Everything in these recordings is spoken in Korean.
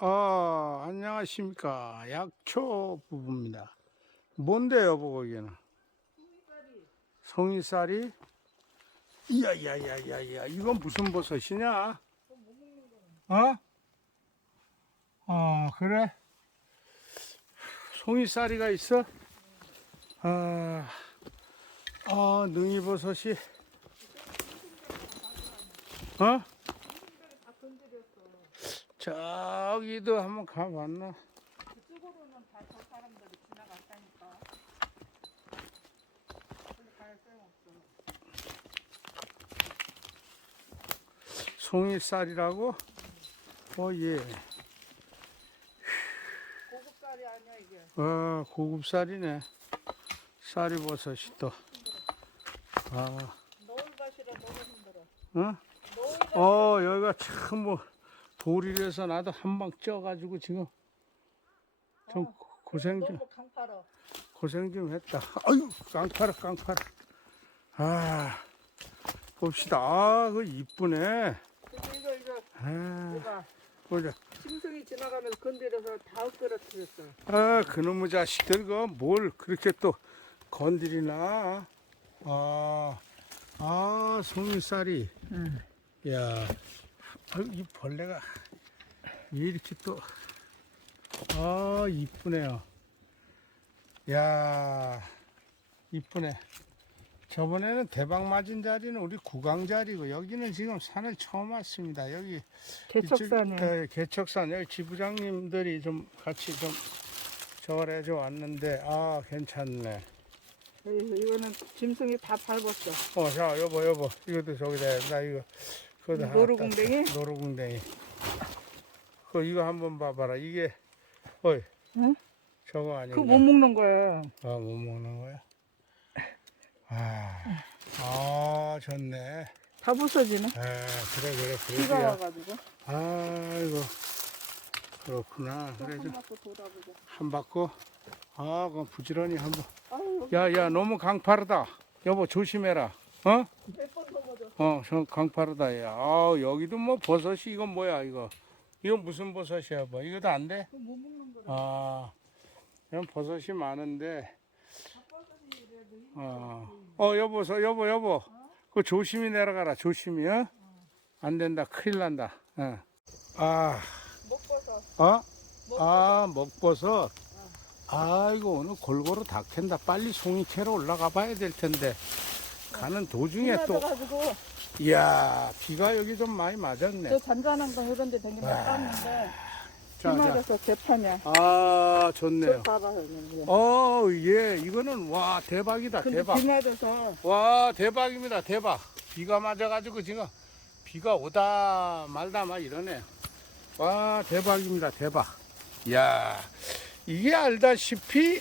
아, 안녕하십니까. 약초 부부입니다. 뭔데요, 보고 거기는? 송이쌀이? 이야, 이야, 이야, 이야, 이야. 이건 무슨 버섯이냐? 어? 어, 그래? 송이쌀이가 있어? 아, 아, 능이버섯이. 어? 저기도 한번 가봤나? 그쪽으로는 다 저 사람들이 지나갔다니까. 별로 갈 소용없어. 송이쌀이라고? 어, 예. 고급살이 아니야 이게. 어, 고급쌀이네. 쌀이버섯이 또. 아, 노을 밭이라 너무 힘들어. 어? 노을 밭 어, 여기가 참 뭐, 돌이라서 나도 한 방 쪄가지고 지금 좀 어, 고생 좀, 너무 강팔어. 고생 좀 했다. 아유, 깡파라, 깡파라. 아, 봅시다. 아, 그 이쁘네. 근데 이거 이거 아, 이봐. 보자. 심성이 지나가면서 건드려서 다 엎드러뜨렸어. 아, 그놈의 자식들, 그, 뭘 그렇게 또 건드리나. 아, 아, 송이쌀이. 응. 야, 아유, 이 벌레가 왜 이렇게 또, 아, 이쁘네요. 야, 이쁘네. 저번에는 대박 맞은 자리는 우리 구강 자리고 여기는 지금 산을 처음 왔습니다. 여기 개척산에. 예, 개척산 여기 지부장님들이 좀 같이 좀 저걸 해줘 왔는데 아 괜찮네. 이거는 짐승이 다 밟았어. 어, 자 여보 여보 이것도 저기다 해. 나 이거 노루궁뎅이? 노루궁뎅이. 그 이거 한번 봐봐라. 이게 어이 응? 저거 아닌가? 그거 못 먹는 거야. 아 못 먹는 거야? 아, 아 좋네. 다 부서지네. 아 그래 그래 비가 그래. 와가지고. 아이고 그렇구나. 그래 한 좀 바퀴 돌아보자. 한 바퀴. 아 그럼 부지런히 한 번. 아유, 야야 너무 강파르다. 여보 조심해라. 어? 어, 저 강파르다, 야. 아, 여기도 뭐 버섯이, 이건 뭐야, 이거. 이건 무슨 버섯이야, 뭐. 이거도 안 돼? 그거 못 먹는 거라. 아, 이런 버섯이 많은데. 어, 어, 여보, 서, 여보, 여보. 그 조심히 내려가라, 조심히, 어? 안 된다, 큰일 난다. 어. 아, 먹버섯. 어? 아, 먹버섯. 아이고, 오늘 골고루 다 캔다. 빨리 송이 캐러 올라가 봐야 될 텐데. 가는 도중에 또, 가지고 이야, 비가 여기 좀 많이 맞았네. 저 잔잔한 거 이런 데 댕기면 와. 땄는데 비 자, 자. 맞아서 개판이야. 아, 저 좋네요. 봐봐 여기. 어, 예, 이거는 와 대박이다, 근데 대박. 비 맞아서 와 대박입니다, 대박. 비가 맞아가지고 지금 비가 오다 말다 막 이러네. 와 대박입니다, 대박. 야, 이게 알다시피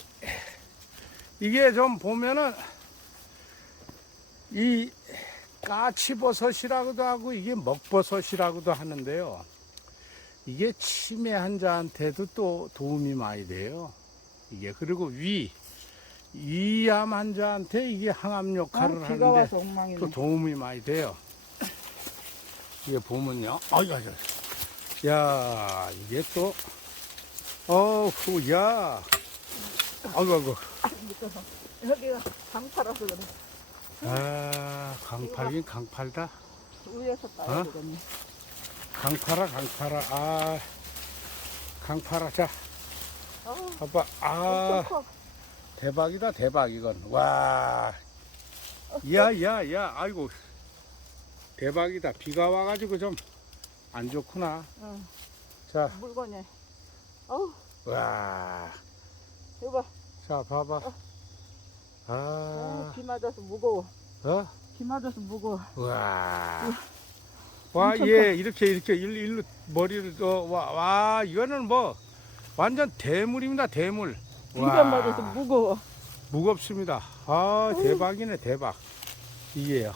이게 좀 보면은 이 까치버섯이라고도 하고 이게 먹버섯이라고도 하는데요. 이게 치매 환자한테도 또 도움이 많이 돼요. 이게 그리고 위 위암 환자한테 이게 항암 역할을 아, 하는데. 또 도움이 많이 돼요. 이게 보면요. 아이고, 아이고. 야, 이게 또, 어후, 야. 아이고, 아이고. 여기가 강팔아서 그래. 아, 강팔긴 강팔다. 위에서 따야 어? 되겠네. 강팔아, 강팔아. 아, 강팔아. 자, 아우, 봐봐. 아, 엄청 커. 대박이다, 대박, 이건. 와. 야, 야, 야. 아이고. 대박이다. 비가 와가지고 좀 안 좋구나. 응, 자, 물건이. 어우, 와. 이거 봐. 자, 봐봐. 어. 아, 어, 비 맞아서 무거워. 어? 비 맞아서 무거워. 와. 와, 예, 이렇게, 이렇게, 일로, 일로 머리를, 어, 와, 와, 이거는 뭐, 완전 대물입니다, 대물. 비가 맞아서 무거워. 무겁습니다. 아, 대박이네, 대박. 이게요.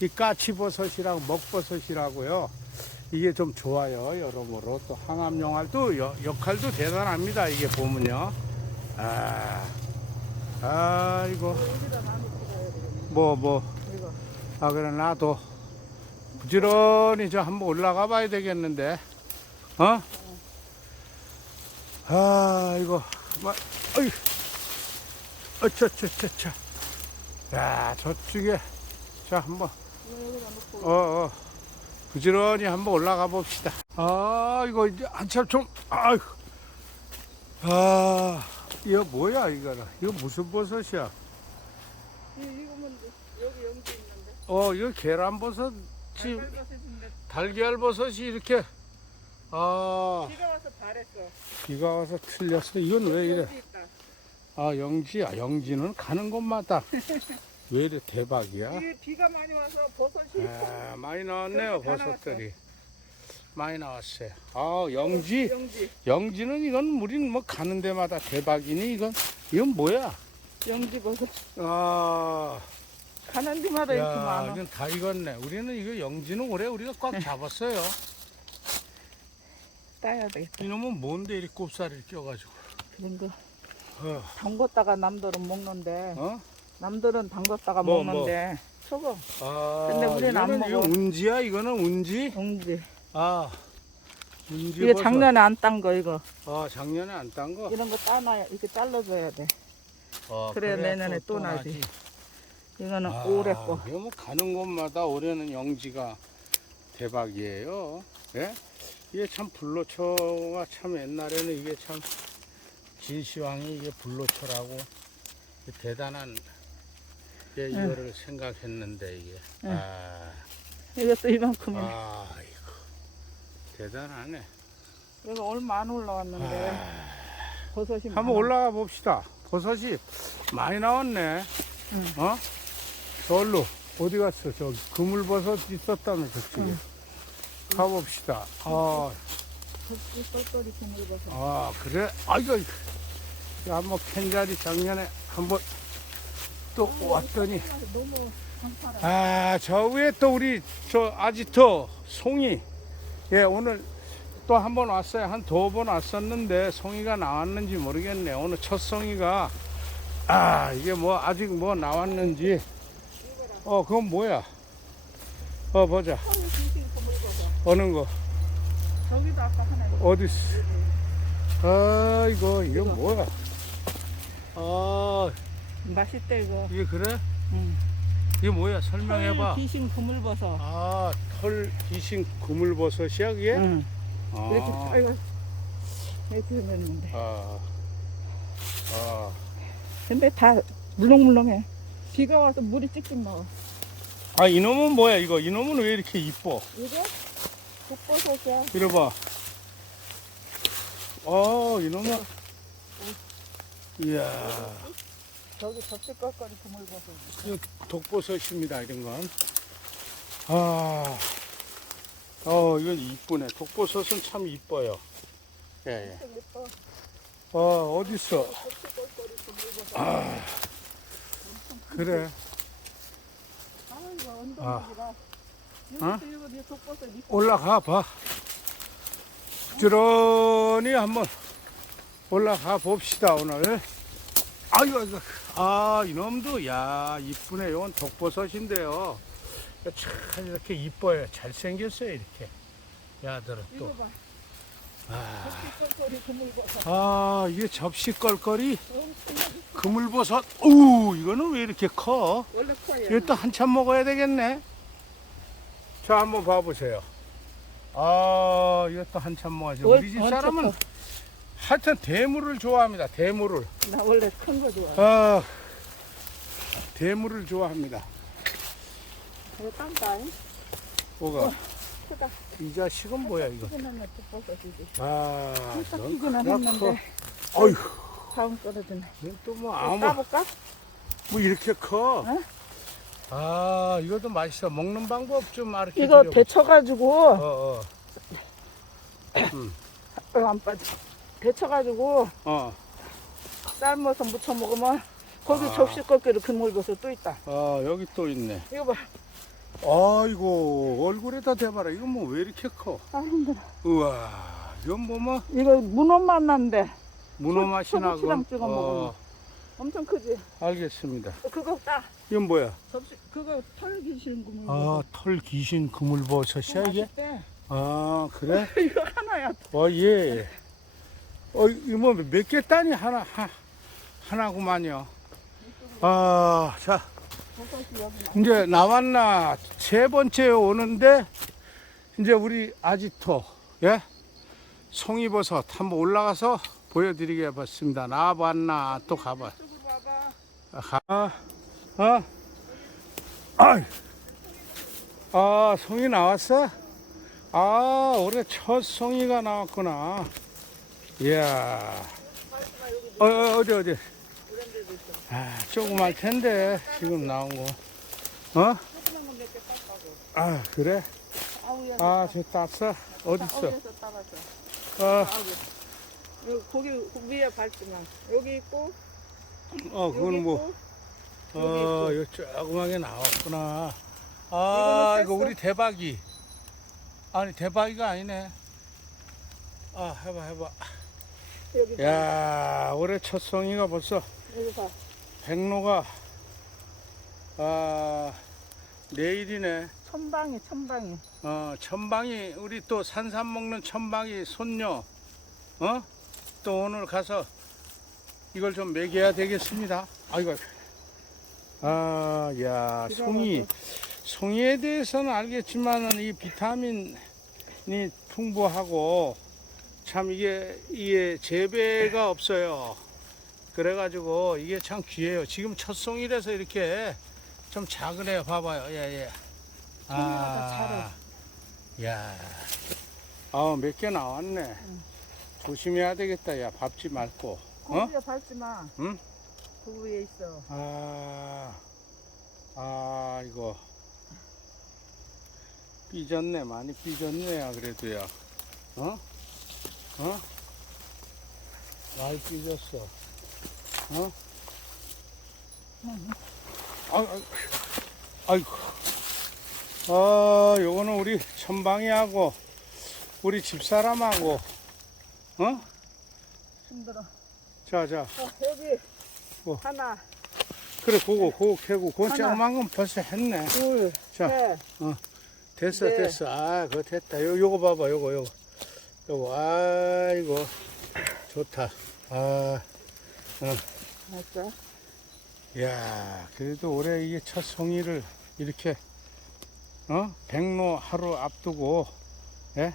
이 까치버섯이랑 먹버섯이라고요. 이게 좀 좋아요, 여러모로. 또 항암용활도 여- 역할도 대단합니다, 이게 보면요. 아, 아이고. 뭐, 뭐. 아, 그래, 나도 부지런히 저 한번 올라가 봐야 되겠는데. 어? 아, 이거, 막, 어이, 어쩌쩌쩌쩌. 야, 저쪽에, 자, 한번, 어, 어, 부지런히 한번 올라가 봅시다. 아, 이거 이제 한참 좀, 아이고. 아, 이거 뭐야, 이거는. 이거 무슨 버섯이야? 이- 이거면 여기 연기 있는데 어, 이거 계란버섯, 지 달걀버섯인데 달걀버섯이 이렇게, 아, 비가 와서 바랬어 비가 와서 틀렸어. 이건 왜 이래? 여기 있다 아, 영지야. 영지는 가는 곳마다 왜 이래 대박이야? 이게 비가 많이 와서 버섯이 아, 많이 나왔네요, 다 버섯들이. 많이 나왔어요. 아, 영지. 영지 영지는 이건 우리는 뭐 가는 데마다 대박이니 이건 이건 뭐야? 영지 버섯 아, 가는 데마다 이렇게 야, 많아 이건 다 익었네. 우리는 이거 영지는 올해 우리가 꽉 잡았어요. 따야 되겠다 이놈은 뭔데 이렇게 꼽사리를 껴가지고? 그런 거 어, 담궜다가 남들은 먹는데 어? 남들은 담궜다가 뭐, 먹는데 소금 아, 근데 우리는 안 이거는 이거 먹어. 운지야? 이거는 운지? 영지 아, 이게. 작년에 안 딴 거 이거 아, 작년에 안 딴 거? 이런 거 따놔야 이렇게 잘라줘야 돼 어, 그래야 그래야 내년에 또 나지. 이거는 아, 오래 거 이거 뭐 가는 곳마다 올해는 영지가 대박이에요. 예? 이게 참 불로초가 참 옛날에는 이게 참 진시황이 이게 불로초라고 대단한 예, 이거를 생각했는데 이게 응. 아, 이것도 이만큼이야 아 이거 대단하네. 이거 얼마 안 올라왔는데 아, 버섯이 한번 많아. 올라가 봅시다. 버섯이 많이 나왔네. 응. 어? 저로 어디 갔어? 저기 그물버섯 있었다며 저쪽에. 응. 가봅시다. 아, 이 똘똘이 그물버섯 아 그래? 아이고, 야, 뭐 캔자리 작년에 한번 또 왔더니, 너무 강파라 아, 저 위에 또 우리 저 아지토 송이, 예, 오늘 또 한 번 왔어요. 한 두 번 왔었는데 송이가 나왔는지 모르겠네. 오늘 첫 송이가, 아, 이게 뭐 아직 뭐 나왔는지, 어, 그건 뭐야? 어, 보자. 어느 거? 저기도 아까 하나 어디 있어? 아이고, 이거 뭐야? 아, 맛있대 이거 이게 그래? 응. 이게 뭐야? 설명해봐. 귀신 그물버섯 아, 털 귀신 그물버섯이야, 그게? 응. 아, 이렇게 아이고 이렇게 생겼는데 아, 아, 근데 다 물렁물렁해 비가 와서 물이 찍찍 나와 아, 이놈은 뭐야, 이거? 이놈은 왜 이렇게 이뻐? 이거 독버섯이야 이리 봐. 어, 이놈은. 이야, 저기 접시거거리 그물버섯 이거 독버섯입니다, 이런 건. 아, 어, 이건 이쁘네. 독버섯은 참 이뻐요. 예, 예. 예뻐 어, 어딨어? 접시거거리 그물버섯 아, 그래. 아 언덕이라 어? 독버섯 있어 올라가 봐. 부지런히 한번 올라가 봅시다, 오늘. 아이고, 아이고. 아, 이놈도, 야, 이쁘네. 이건 독버섯인데요. 참, 이렇게 이뻐요. 잘생겼어요, 이렇게. 야들은 이거 또. 봐 아, 아, 이게 접시 껄껄이 엄청나게 그물버섯. 오, 이거는 왜 이렇게 커? 원래 커요 또 한참 먹어야 되겠네. 자, 한번 봐보세요. 아, 이것도 한참 먹어야죠. 우리 집 사람은 하여튼 대물을 좋아합니다. 대물을. 나 원래 큰 거 좋아 아, 대물을 좋아합니다. 이거 딴다 뭐가? 크다 이 자식은 뭐야, 이거? 아, 살짝 넌 피곤은 그냥 했는데 커. 어휴, 다음 떨어지네 또뭐 아무, 까볼까? 뭐 이렇게 커. 어? 아, 이것도 맛있어. 먹는 방법 좀 가르쳐 이거. 데쳐가지고 어, 어, 어, 안 빠져 데쳐가지고 어. 삶아서 무쳐 먹으면 거기 아. 접시 꺾기로 그물버섯 또 있다 아, 여기 또 있네. 이거 봐 아이고, 얼굴에다 대봐라. 이건 뭐왜 이렇게 커? 아 힘들어 우와, 이건 뭐뭐 이거 문어 맛 난데 문어 맛이 나고. 소고기랑 찍어 어, 먹으면. 엄청 크지? 알겠습니다. 그거 따 이건 뭐야? 접시 그거 털기신 그물버섯 아, 털 귀신 그물버섯이야 이게? 맛있대. 아, 그래? 이거 하나야 어, 예. 어, 이거 뭐몇개 단이 하나, 하, 하나구만요. 아, 자, 이제 나왔나 세 번째 오는데 이제 우리 아지토 예 송이버섯 한번 올라가서 보여드리겠습니다 나왔나 또 가봐 이쪽으로 와봐. 아, 어? 아이. 아, 송이 나왔어? 아, 올해 첫 송이가 나왔구나. 이야. 어, 어, 어디, 어디? 아, 조그만 텐데, 지금 나온 거. 어? 아, 그래? 아, 저 땄어? 어딨어? 어, 아우. 여기 고기 위에 밟지만 여기 있고 어, 그건 뭐. 어, 요 조그맣게 나왔구나. 아, 이거? 우리 대박이. 아니, 대박이가 아니네. 아, 해봐, 해봐. 여기. 야, 올해 첫 송이가 벌써 여기 봐. 백로가, 아, 내일이네. 천방이 천방이. 어, 천방이, 우리 또 산삼 먹는 천방이 손녀, 어? 또 오늘 가서 이걸 좀 먹여야 되겠습니다. 아이고. 아, 야, 송이. 송이에 대해서는 알겠지만 이 비타민이 풍부하고 참 이게 이게 재배가 없어요. 그래가지고 이게 참 귀해요. 지금 첫 송이라서 이렇게 좀 작으네요. 봐봐요. 예, 예. 송이가 야, 아, 몇 개 나왔네. 조심해야 되겠다. 야, 밟지 말고. 그 어? 밟지 마. 응? 그 위에 있어. 아, 아, 이거. 삐졌네, 많이 삐졌네요, 그래도요. 어? 어? 많이 삐졌어. 어? 아, 아, 아이고. 아, 요거는 우리 천방이하고, 우리 집사람하고, 어? 힘들어. 자, 자. 어, 여기 어. 하나, 그래, 그거, 그거 캐고, 그건 하나. 조그만 건 벌써 했네. 둘, 자. 셋. 됐어, 네. 됐어. 아, 그거 됐다. 요, 요거 봐봐, 요거, 요거. 요거, 아이고. 좋다. 아, 맞죠? 야 그래도 올해 이게 첫 송이를 이렇게, 어? 백로 하루 앞두고, 예?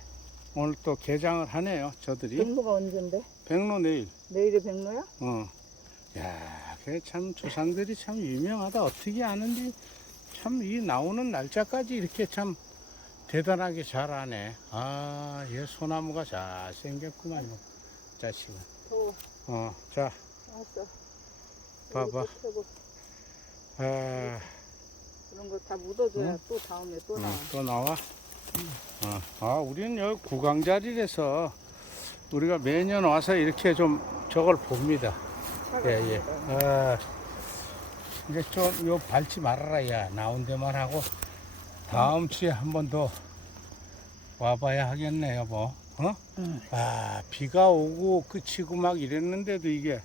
오늘 또 개장을 하네요, 저들이. 백로가 언젠데? 백로 내일. 내일이 백로야? 어. 야, 그래 참 조상들이 참 유명하다. 어떻게 아는지 참 이 나오는 날짜까지 이렇게 참 대단하게 잘하네. 아, 얘 소나무가 잘 생겼구만 요. 자식은. 더 어, 자, 알았어. 봐봐. 아, 그런 거 다 묻어줘야 응? 또 다음에 또 어, 나와. 또 나와. 어, 아, 우리는 여기 구강자리라서 우리가 매년 와서 이렇게 좀 저걸 봅니다. 예, 예. 아, 이제 좀, 요 밟지 말아라, 야. 나온 데만 하고, 다음 주에 한 번 더 와봐야 하겠네, 여보. 어? 응. 아, 비가 오고 끝이고 막 이랬는데도 이게,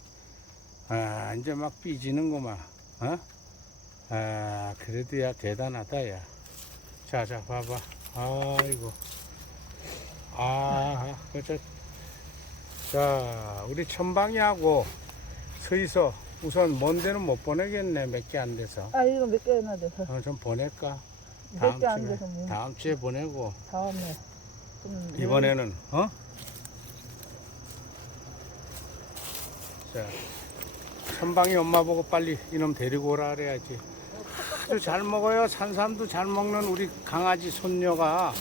아, 이제 막 삐지는구만. 어? 아, 그래도 야, 대단하다, 야. 자, 자, 봐봐. 아이고. 아, 그저, 자, 우리 천방이하고 서희서 우선 먼 데는 못 보내겠네. 몇 개 안 돼서. 아 이거 몇 개나 돼서 어, 좀 보낼까? 몇개안 주에, 돼서 뭐 다음 주에 보내고, 다음에 좀 이번에는, 어? 자, 천방이 엄마 보고 빨리 이놈 데리고 오라 그래야지. 아주 잘 먹어요. 산삼도 잘 먹는 우리 강아지 손녀가,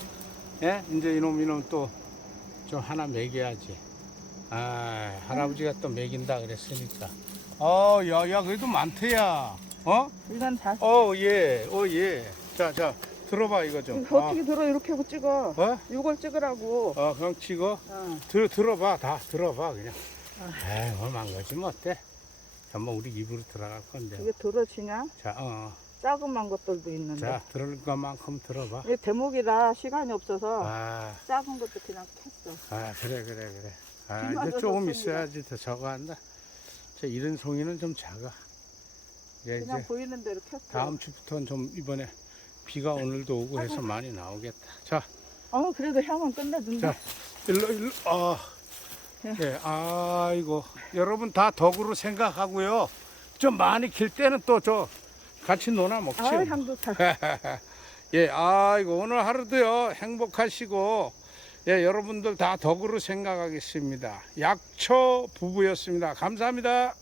예? 이제 이놈, 이놈 또 좀 하나 먹여야지. 아, 할아버지가 또 먹인다 그랬으니까. 어, 야, 야, 그래도 많대야. 어? 이건 다 어, 예, 어, 예. 자, 자, 들어봐, 이거 좀. 이거 어떻게 들어 이렇게 하고 찍어 어? 이걸 찍으라고 어, 그냥 찍어. 어. 들, 들어봐, 다 들어봐, 그냥. 아. 에이, 뭐 망가지면 어때? 전부 우리 입으로 들어갈 건데. 이게 들어지냐 자, 어, 작은 것들도 있는데 자, 들을 것만큼 들어봐. 이게 대목이라 시간이 없어서 아, 작은 것도 그냥 캤어 아, 그래, 그래, 그래. 아, 비 이제 조금. 있어야지 더 저거 한다. 자, 이런 송이는 좀 작아. 이제, 그냥 이제 보이는 대로 캤어 다음 주부터는 좀 이번에 비가 오늘도 오고 해서 많이 나오겠다. 자, 어 그래도 향은 끝내준다 자, 일로, 일로, 아, 예, 아이고 여러분 다 덕으로 생각하고요. 좀 많이 길 때는 또 저 같이 놀아 먹죠. 아, 향 좋다. 예, 아이고 오늘 하루도요 행복하시고 예, 여러분들 다 덕으로 생각하겠습니다. 약초 부부였습니다. 감사합니다.